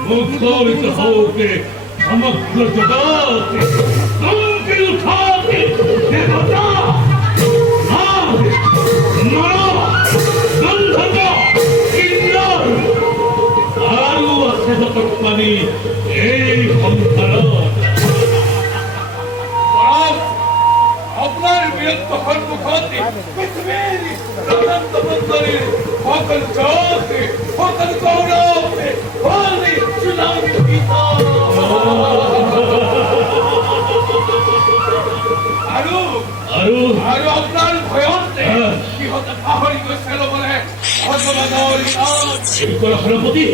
मुखरित होके समग्र जगत कंपी उठाके देवता नाग नर गंधर्व किन्नर आरु আছে যত প্রাণী এই সংসার আপনার বীরত্ব সম্মুখতে পৃথিবীর অনন্ত বন্দরের সকল জগতে সকল গৌরবে বলি সুনামি পিতা আৰু আৰু আৰু আপনার ভয়তে কি হতে পাহৰি গৈছিল বলে ভগৱানৰ নাম কি কৰা হৰপতি